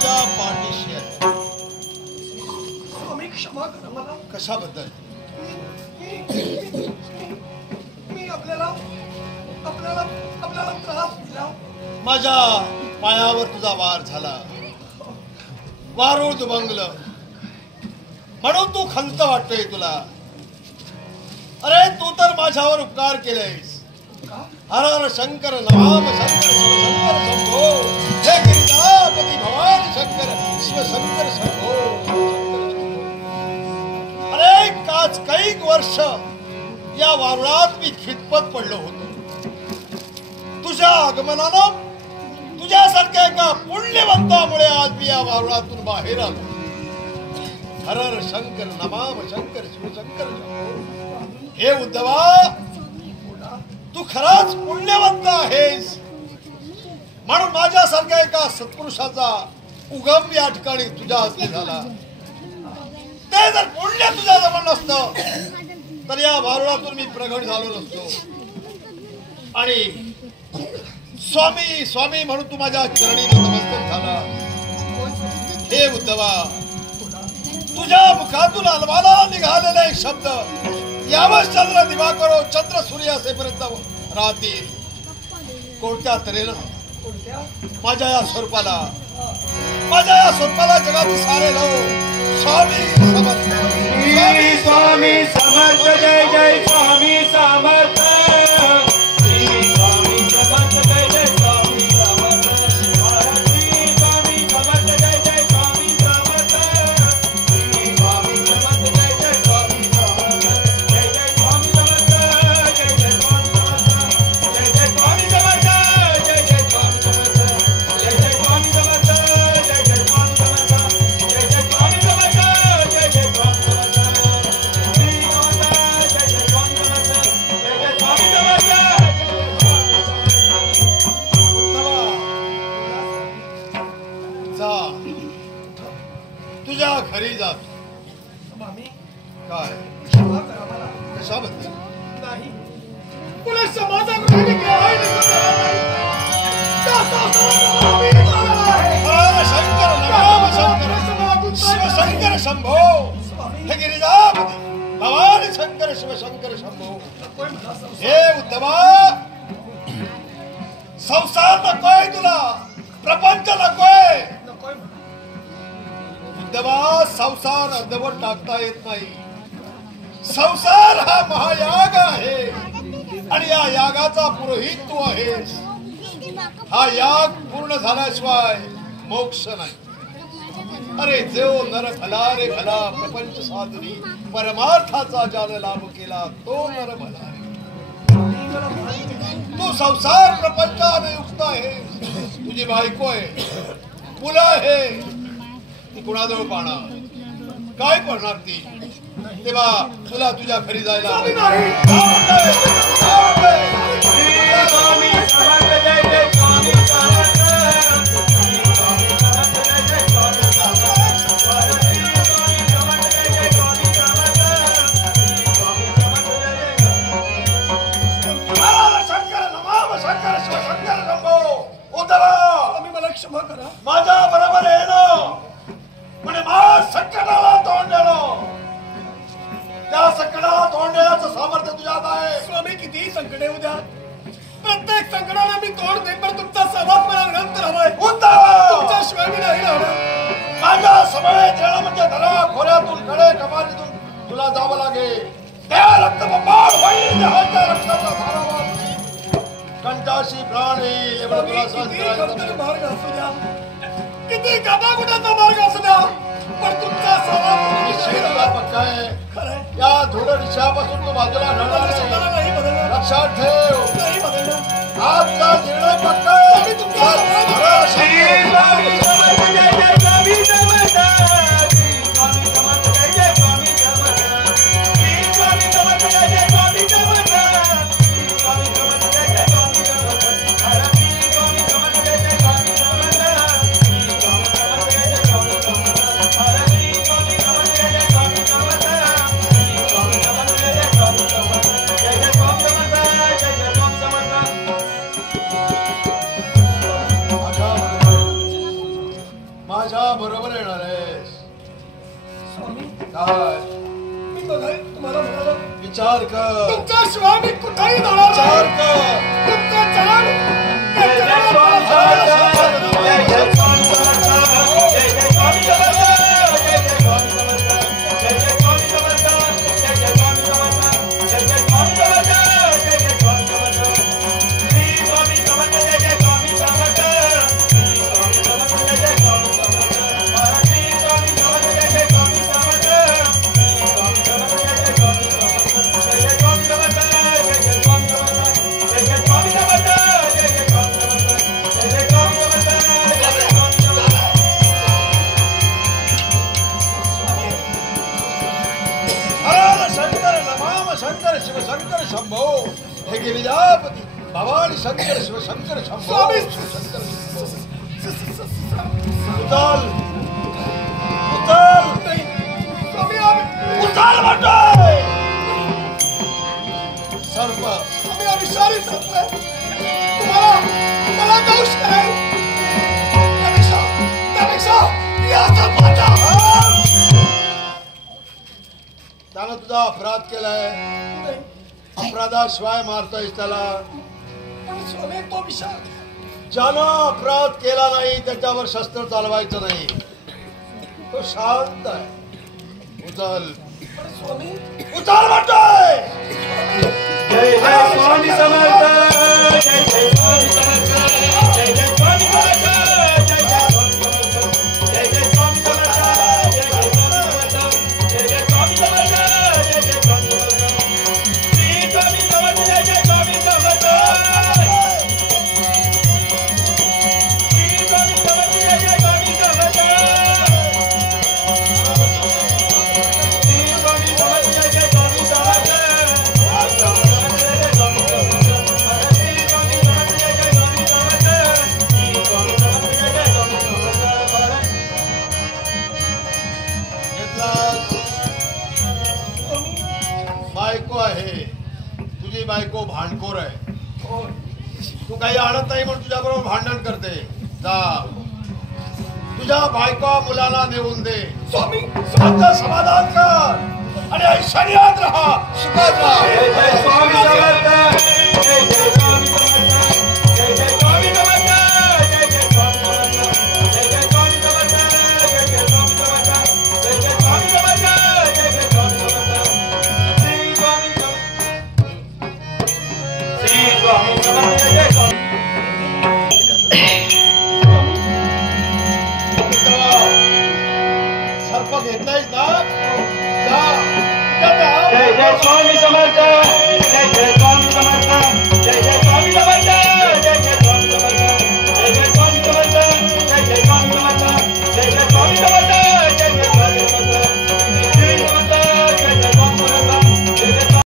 तुझ्या पाठीशी आहे. स्वामी क्षमा करा मला. कशाबद्दल? मी आपल्याला त्रास दिला. माझ्या पायावर तुझा वार झाला, वारूळ दुभंगलं म्हणून तू खंत वाटतोय तुला. अरे तू तर माझ्यावर उपकार केलेस. हर हर शंकर नमाम शंकर शिवशंकर शंभो, हे गिरिजापती भवानी शंकर शिवशंकर शंभो. अरे कैक वर्ष या वारुळात मी खितपत पडलो होतो. तुझ्या आगमनानं तुझ्यासारख्या एका पुण्यवंतामुळे आज मी या वारुळातून बाहेर आलो. हर हर शंकर नमाम शंकर शिवशंकर शंभो. हे उद्धवा, तू खराच पुण्यवंत आहेस म्हणून माझ्यासारख्या एका सत्पुरुषाचा उगम या ठिकाणी तुझ्या हस्ते झाला. ते जर पुण्य तुझ्या जवळ नसतं तर या वारुळातून मी प्रगट झालो नसतो. आणि स्वामी स्वामी म्हणून तू माझ्या चरणी नतमस्तक झाला. हे उद्धवा, तुझ्या मुखातून अलवाला निघालेले एक शब्द यावंच चंद्र दिवाकरो चंद्र सूर्य असेपर्यंत राहतील. कोणत्या तऱ्हेनं माझ्या या स्वरूपाला जगात सारे लोक स्वामी समर्थ, स्वामी स्वामी समर्थ, जय जय स्वामी समर्थ. तुझ्या घरी जातो. काय कशाबद्दल? नाही पुढे समाजाकडे शंकर नमाम शंकर शिवशंकर शंभो, हे गिरिजापती भवानी शंकर शिवशंकर शंभो. हे उद्धवा, संसार नकोय तुला, प्रपंच नकोय. उद्धवा, संसार अर्धवट टाकता येत नाही. संसार हा महायाग आहे आणि या यागाचा पुरोहित तू आहेस. हा याग पूर्ण झाल्याशिवाय मोक्ष नाही. अरे जो नर भला रे भला, प्रपंच साधुनी परमार्थाचा ज्याने लाभ केला तो नर भला. तू संसार प्रपंचाने युक्त आहे. तुझी बायको आहे, मुलं आहे, ती कुणाजवळ पाहणार? काय करणार ती? तेव्हा तुला तुझ्या घरी जायला क्षमा करा. माझ्या बरोबर येणं म्हणजे माझ्या संकटाला तोंड देणं. त्या संकटाला तोंड देण्याचं सामर्थ्य तुझ्यात आहे. स्वामी कितीही संकट येऊ द्या, प्रत्येक संकटाला मी तोंड देईन, पण तुमचा सहवास मला निरंतर हवाय. तुमच्याशिवाय मी नाही राहणार. माझ्या समवेत येणं म्हणजे घरा खोऱ्यातून कडे कमानीतून तुला जावं लागेल. त्या रक्तबंबाळ होईल, रक्ताचा धारावा कंठाशी प्राण येईल. एवढं तुला सांगतो. मार्ग असू द्या, किती गादागुडाचा मार्ग असू द्या, पण तुमचा सहवास पक्का आहे. खरंय. या धुड दिशापासून तू बाजूला नाही बदलणार. लक्षात ठेव. नाही बदलणार. आजचा निर्णय पक्का आहे. तुमचा माझ्या बरोबर येणार आहेस. स्वामी काय मी बघाय तुम्हाला म्हणालो विचार कर, तुमच्याशिवाय मी कुठेही जाणार विचार नाही. कर. तुमचे चरण जय जय स्वामी समर्थ जय जय स्वामी समर्थ जय जय स्वामी समर्थ जय जय स्वामी समर्थ जय जय स्वामी समर्थ जय जय स्वामी समर्थ जय जय स्वामी समर्थ जय जय स्वामी समर्थ श्री स्वामी समर्थ जय जय स्वामी समर्थ श्री स्वामी समर्थ जय जय स्वामी समर्थ श्री स्वामी समर्थ जय जय स्वामी समर्थ श्री स्वामी समर्थ जय जय स्वामी समर्थ जय जय स्वामी समर्थ जय जय स्वामी समर्थ जय जय स्वामी समर्थ जय जय स्वामी समर्थ जय जय स्वामी समर्थ जय जय स्वामी समर्थ हर शंकर नमाम शंकर शिव शंकर शंभो हे गिरिजापती भवानी शंकर शिव शंकर शंभो स्वामी. शंकर शंभो. उचल उचल नाही. स्वामी आम्ही उचल म्हणतोय. सर्प स्वामी आम्ही शारीर संपलाय. तुम्हाला दोष काय त्यापेक्षा याचा पाठा. त्यानं तुझा अपराध केलाय. नाही. अपराधाशिवाय मारतोयस त्याला. पण स्वामी तो विषय ज्यानं अपराध केला नाही त्याच्यावर शस्त्र चालवायचं नाही. तो शांत आहे. उचल पण स्वामी उचल म्हणतोय. जय जय स्वामी समर्थ जय जय स्वामी समर्थ जय जय स्वामी समर्थ जय जय स्वामी समर्थ जय जय स्वामी समर्थ जय जय स्वामी समर्थ जय जय स्वामी समर्थ जय जय स्वामी समर्थ श्री स्वामी समर्थ जय जय स्वामी समर्थ श्री स्वामी समर्थ जय जय स्वामी समर्थ श्री स्वामी समर्थ जय जय स्वामी समर्थ घेतलास. बायको आहे तुझी. बायको भांडखोर आहे. तू काही आणत नाही म्हणून तुझ्या बरोबर भांडण करते. जा तुझ्या बायको मुलाला नेऊन दे. स्वामी स्वतः समाधान कर आणि ऐश्वर्यात राहा, सुखात राहा. जय जय स्वामी समर्थ जय जय स्वामी समर्थ जय जय स्वामी समर्थ जय जय स्वामी समर्थ जय जय स्वामी समर्थ जय जय स्वामी समर्थ जय जय स्वामी समर्थ जय जय स्वामी समर्थ श्री स्वामी समर्थ श्री स्वामी समर्थ जय जय स्वामी सर्प घेतलायस ना.